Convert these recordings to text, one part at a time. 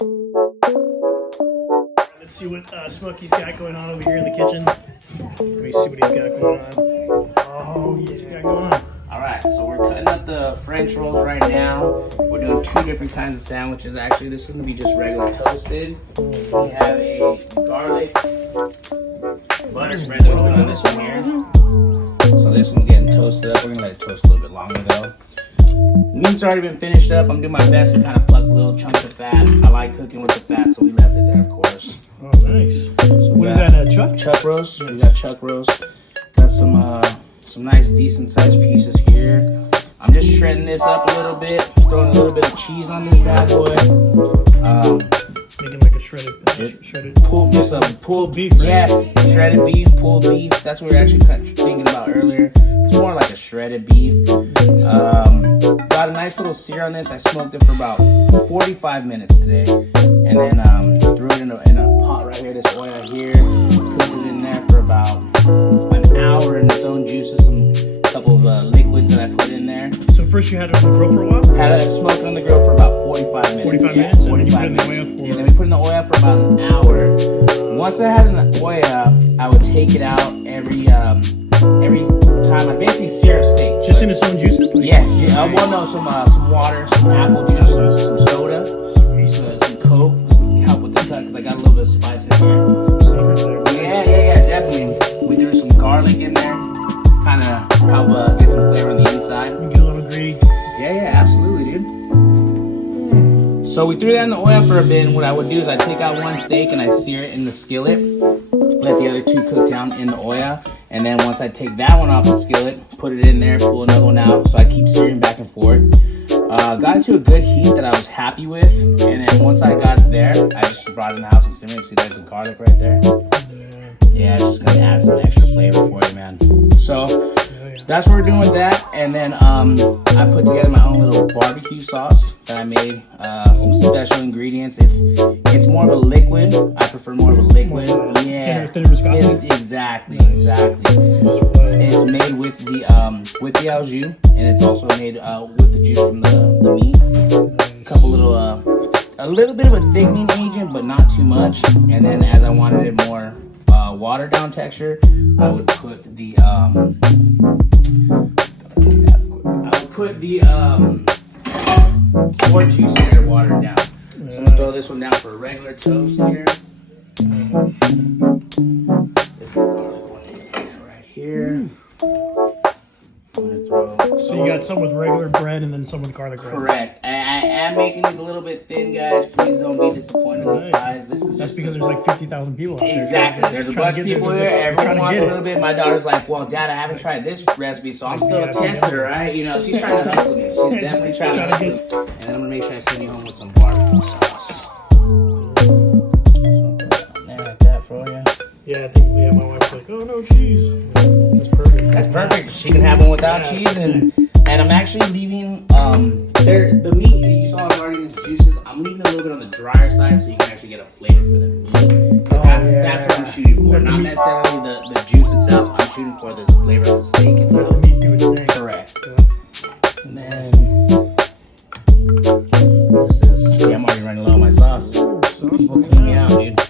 Let's see what Smokey's got going on over here in the kitchen. Let me see what he's got going on. Oh, yeah, what you got going on? All right, so we're cutting up the French rolls right now. We're doing 2 different kinds of sandwiches. Actually, this is gonna be just regular toasted. We have a garlic butter spread that we're doing on this one here. So this one's getting toasted up. We're gonna let it toast a little bit longer though. The meat's already been finished up. I'm doing my best to kind of pluck little chunks of fat. I like cooking with the fat, so we left it there, of course. Oh, nice. So what is that, chuck? Chuck roast. Yes. We got chuck roast. Got some nice, decent-sized pieces here. I'm just shredding this up a little bit, throwing a little bit of cheese on this bad boy. Making like a shredded pulled beef, right? Yeah, shredded beef, pulled beef. That's what we were actually thinking about earlier. It's more like a shredded beef. Got a nice little sear on this. I smoked it for about 45 minutes today, and then threw it in a pot right here. This oil here, cooked it in there for about an hour in its own juices. Couple of liquids that I put in there. So first you had it on the grill for a while? Had it smoked on the grill for about 45 minutes. 45 minutes? 45 minutes. And then we put in the oil for about an hour. Once I had it in the oil, I would take it out every time. I basically sear a steak. Just in its own juices? Yeah. Well, no, some water, some apple juice, some soda, some Coke. Help with the cut because I got a little bit of spice in here. Some secret there. Yeah, definitely. We threw some garlic in there. Kind of help get some flavor on the inside. You get a little greedy. Yeah, absolutely, dude. So we threw that in the oil for a bit, and what I would do is I'd take out one steak and I'd sear it in the skillet, let the other 2 cook down in the oil, and then once I take that one off the skillet, put it in there, pull another one out, so I keep searing back and forth. Got it to a good heat that I was happy with, and then once I got it there, I just brought it in the house and simmered it. See, there's the garlic right there. Yeah, it's just gonna add some extra flavor for you, man. So that's what we're doing with that, and then I put together my own little barbecue sauce that I made. Some special ingredients. It's more of a liquid. I prefer more of a liquid. Yeah, thinner viscosity. Exactly. It's made with the au jus, and it's also made with the juice from the meat. A little bit of a thickening agent, but not too much. And then as I wanted it more watered down texture, I would put the more juice in there to water it down. So I'm gonna throw this one down for a regular toast here. This is garlic one right here. So you got some with regular bread and then some with garlic bread. Correct. I am making these a little bit thin, guys. Please don't be disappointed in the size. That's because there's like 50,000 people out there. Exactly. There's a bunch of people there. Everyone wants a little bit. My daughter's like, well, Dad, I haven't tried this recipe, so I'm still a tester, right? You know, she's trying to hustle me. She's definitely trying to hustle me. And then I'm going to make sure I send you home with some barbecue sauce. Like that for you. Yeah, I think my wife's like, oh, no cheese. That's perfect. That's perfect. She can have one without cheese, and I'm actually leaving the meat. You saw I'm already in the juices. I'm leaving a little bit on the drier side so you can actually get a flavor for the meat. Because that's what I'm shooting for. Not necessarily the juice itself. I'm shooting for the flavor of the steak itself. Let the meat do its thing. Correct. Yeah. And then I'm already running low on my sauce. People clean me out, dude.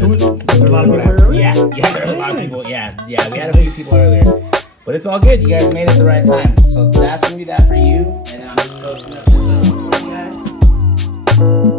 Was there a lot of people earlier? Yeah, there's a lot of people. Yeah, we had a few people earlier. But it's all good. You guys made it at the right time. So that's going to be that for you. And I'm just toasting up this for you guys.